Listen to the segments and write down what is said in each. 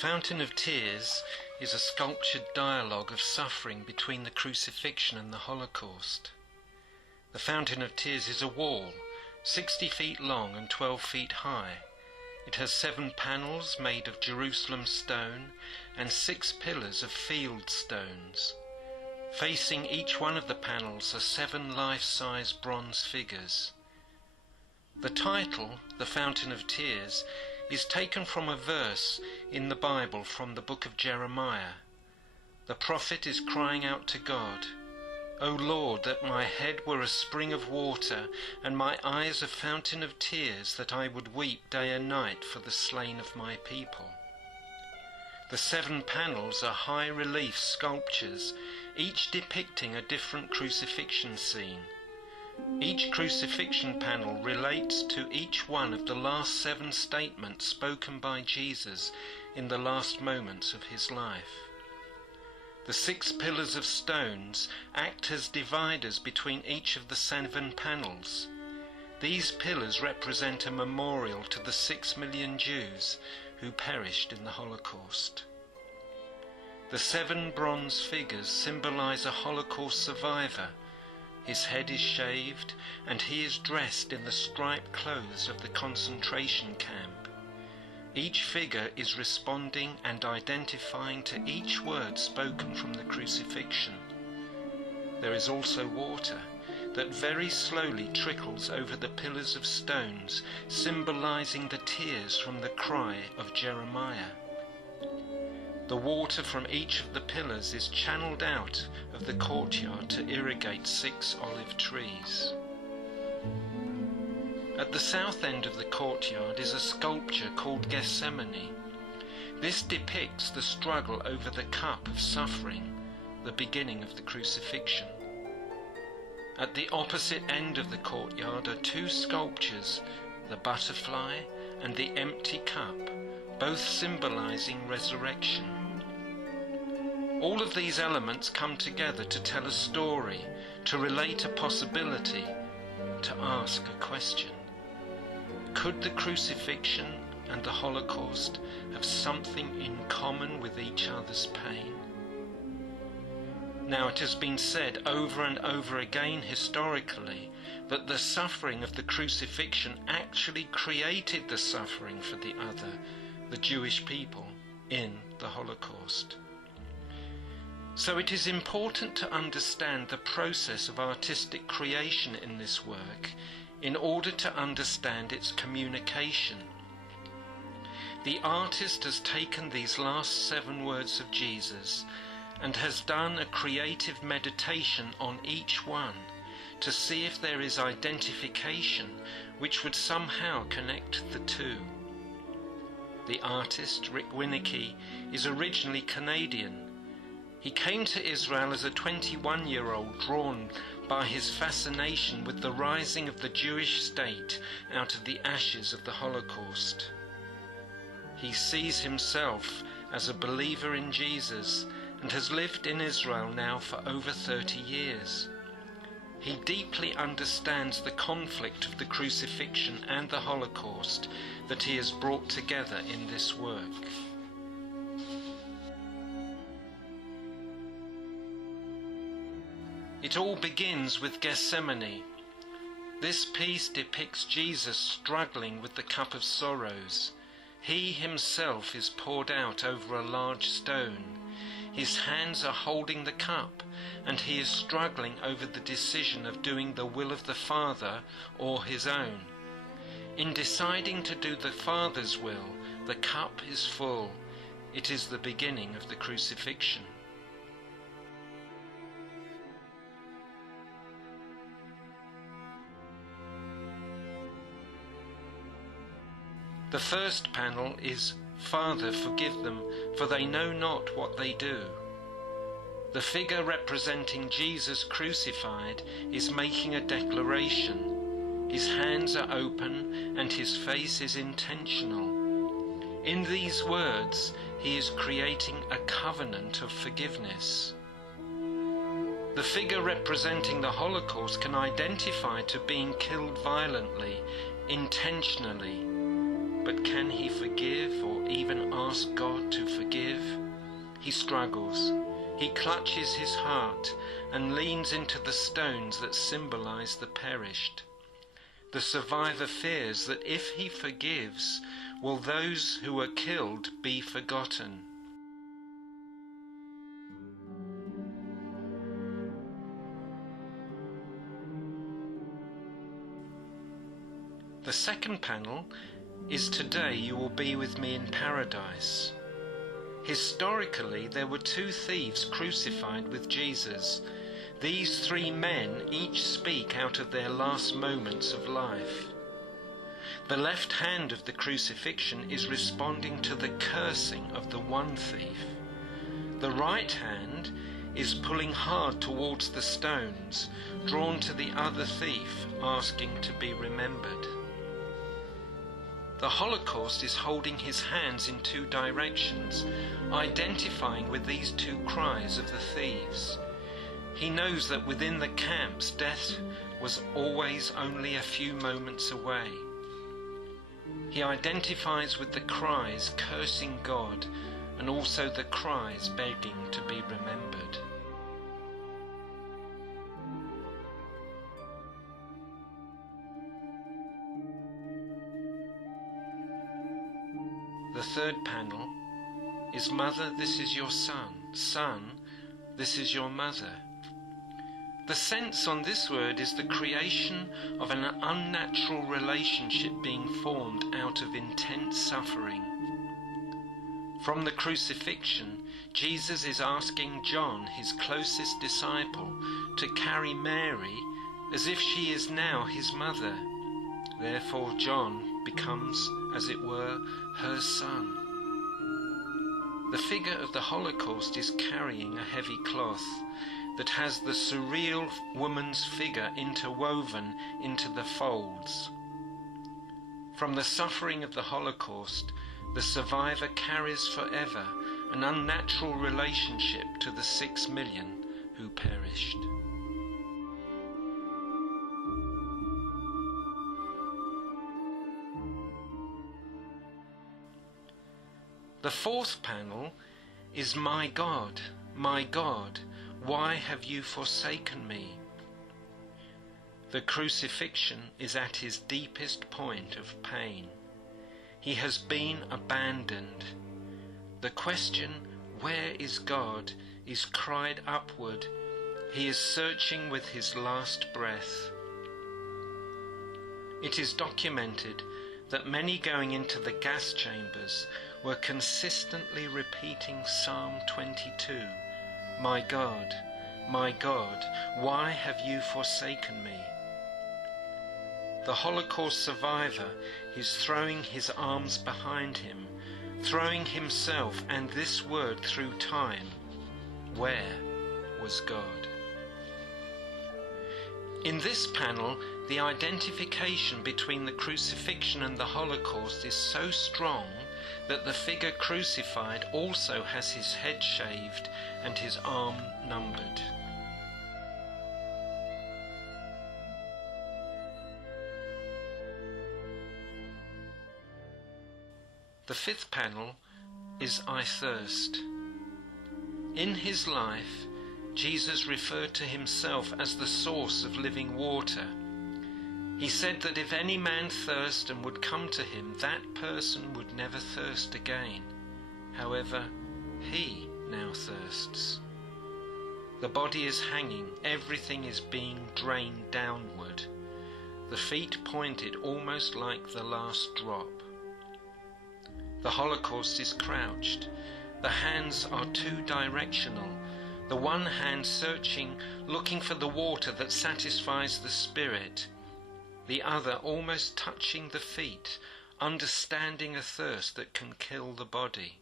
Fountain of Tears is a sculptured dialogue of suffering between the crucifixion and the Holocaust. The Fountain of Tears is a wall, 60 feet long and 12 feet high. It has 7 panels made of Jerusalem stone and 6 pillars of field stones. Facing each one of the panels are 7 life-size bronze figures. The title, The Fountain of Tears, is taken from a verse in the Bible from the book of Jeremiah. The prophet is crying out to God, "O Lord, that my head were a spring of water, and my eyes a fountain of tears, that I would weep day and night for the slain of my people." The 7 panels are high-relief sculptures, each depicting a different crucifixion scene. Each crucifixion panel relates to each one of the last 7 statements spoken by Jesus in the last moments of his life. The 6 pillars of stones act as dividers between each of the 7 panels. These pillars represent a memorial to the 6 million Jews who perished in the Holocaust. The 7 bronze figures symbolize a Holocaust survivor. His head is shaved, and he is dressed in the striped clothes of the concentration camp. Each figure is responding and identifying to each word spoken from the crucifixion. There is also water that very slowly trickles over the pillars of stones, symbolizing the tears from the cry of Jeremiah. The water from each of the pillars is channeled out of the courtyard to irrigate 6 olive trees. At the south end of the courtyard is a sculpture called Gethsemane. This depicts the struggle over the cup of suffering, the beginning of the crucifixion. At the opposite end of the courtyard are 2 sculptures, the butterfly and the empty cup, both symbolizing resurrection. All of these elements come together to tell a story, to relate a possibility, to ask a question. Could the crucifixion and the Holocaust have something in common with each other's pain? Now, it has been said over and over again historically that the suffering of the crucifixion actually created the suffering for the other, the Jewish people, in the Holocaust. So it is important to understand the process of artistic creation in this work in order to understand its communication. The artist has taken these last 7 words of Jesus and has done a creative meditation on each one to see if there is identification which would somehow connect the 2. The artist, Rick Winnicke, is originally Canadian. He came to Israel as a 21-year-old drawn by his fascination with the rising of the Jewish state out of the ashes of the Holocaust. He sees himself as a believer in Jesus and has lived in Israel now for over 30 years. He deeply understands the conflict of the crucifixion and the Holocaust that he has brought together in this work. It all begins with Gethsemane. This piece depicts Jesus struggling with the cup of sorrows. He himself is poured out over a large stone. His hands are holding the cup, and he is struggling over the decision of doing the will of the Father or his own. In deciding to do the Father's will, the cup is full. It is the beginning of the crucifixion. The first panel is, "Father, forgive them, for they know not what they do." The figure representing Jesus crucified is making a declaration. His hands are open and his face is intentional. In these words, he is creating a covenant of forgiveness. The figure representing the Holocaust can identify to being killed violently, intentionally. but can he forgive or even ask God to forgive? He struggles. He clutches his heart and leans into the stones that symbolize the perished. The survivor fears that if he forgives, will those who were killed be forgotten? The second panel is "Today you will be with me in paradise." Historically, there were two thieves crucified with Jesus. These three men each speak out of their last moments of life. The left hand of the crucifixion is responding to the cursing of the one thief. The right hand is pulling hard towards the stones, drawn to the other thief, asking to be remembered. The Holocaust is holding his hands in two directions, identifying with these two cries of the thieves. He knows that within the camps, death was always only a few moments away. He identifies with the cries cursing God and also the cries begging to be remembered. The third panel is "Mother, this is your son. Son, this is your mother." The sense on this word is the creation of an unnatural relationship being formed out of intense suffering. From the crucifixion, Jesus is asking John, his closest disciple, to carry Mary as if she is now his mother. Therefore, John becomes, as it were, her son. The figure of the Holocaust is carrying a heavy cloth that has the surreal woman's figure interwoven into the folds. From the suffering of the Holocaust, the survivor carries forever an unnatural relationship to the 6 million who perished. The fourth panel is my God, why have you forsaken me?" The crucifixion is at his deepest point of pain. He has been abandoned. The question, "Where is God?" is cried upward. He is searching with his last breath. It is documented that many going into the gas chambers were consistently repeating Psalm 22, my God, why have you forsaken me?" The Holocaust survivor is throwing his arms behind him, throwing himself and this word through time. Where was God? In this panel, the identification between the crucifixion and the Holocaust is so strong that the figure crucified also has his head shaved and his arm numbered. The fifth panel is "I thirst." In his life, Jesus referred to himself as the source of living water. He said that if any man thirst and would come to him, that person would never thirst again. However, he now thirsts. The body is hanging, everything is being drained downward. The feet pointed almost like the last drop. The Holocaust is crouched. The hands are two-directional. The one hand searching, looking for the water that satisfies the spirit. The other almost touching the feet, understanding a thirst that can kill the body.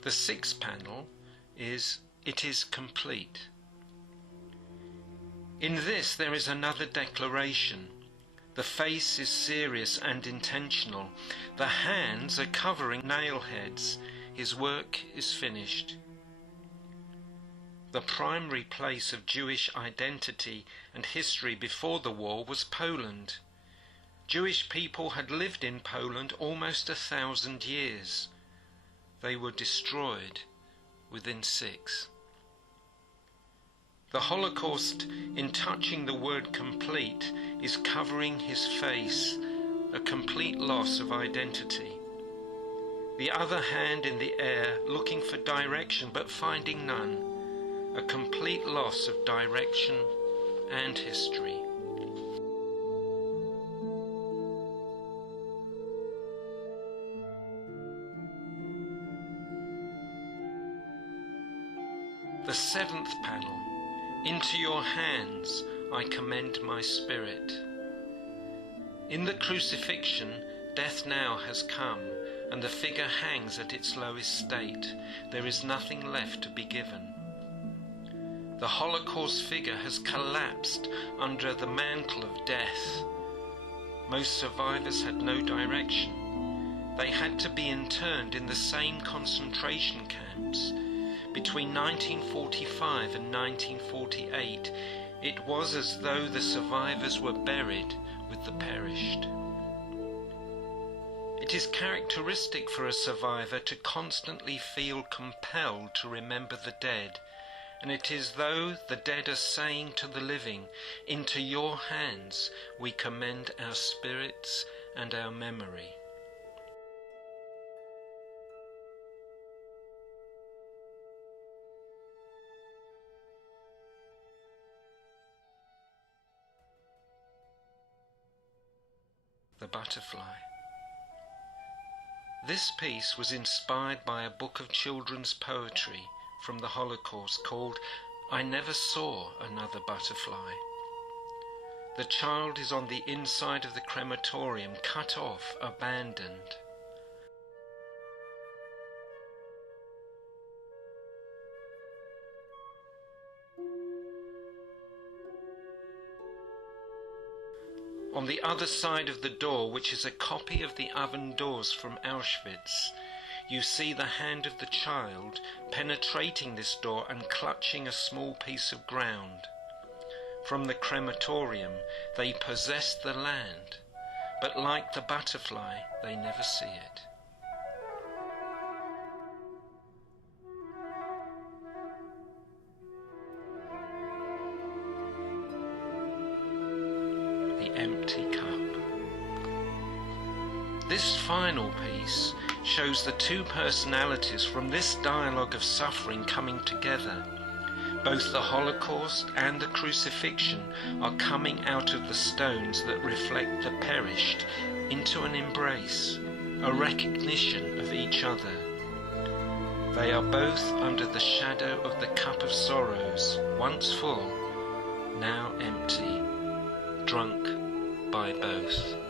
The sixth panel is "It is complete." In this there is another declaration. The face is serious and intentional. The hands are covering nail heads. His work is finished. The primary place of Jewish identity and history before the war was Poland. Jewish people had lived in Poland almost 1,000 years. They were destroyed within 6. The Holocaust, in touching the word complete, is covering his face, a complete loss of identity. The other hand in the air, looking for direction but finding none, a complete loss of direction and history. The 7th panel, into your hands I commend my spirit. In the crucifixion, death now has come, and the figure hangs at its lowest state. There is nothing left to be given. The Holocaust figure has collapsed under the mantle of death. Most survivors had no direction. They had to be interned in the same concentration camps. Between 1945 and 1948, it was as though the survivors were buried with the perished. It is characteristic for a survivor to constantly feel compelled to remember the dead, and it is as though the dead are saying to the living, "Into your hands we commend our spirits and our memory." The butterfly. This piece was inspired by a book of children's poetry from the Holocaust called "I Never Saw Another Butterfly." The child is on the inside of the crematorium, cut off, abandoned. On the other side of the door, which is a copy of the oven doors from Auschwitz, you see the hand of the child penetrating this door and clutching a small piece of ground. From the crematorium, they possess the land, but like the butterfly, they never see it. The empty cup. This final piece shows the two personalities from this dialogue of suffering coming together. Both the Holocaust and the crucifixion are coming out of the stones that reflect the perished into an embrace, a recognition of each other. They are both under the shadow of the cup of sorrows, once full, now empty, drunk by both.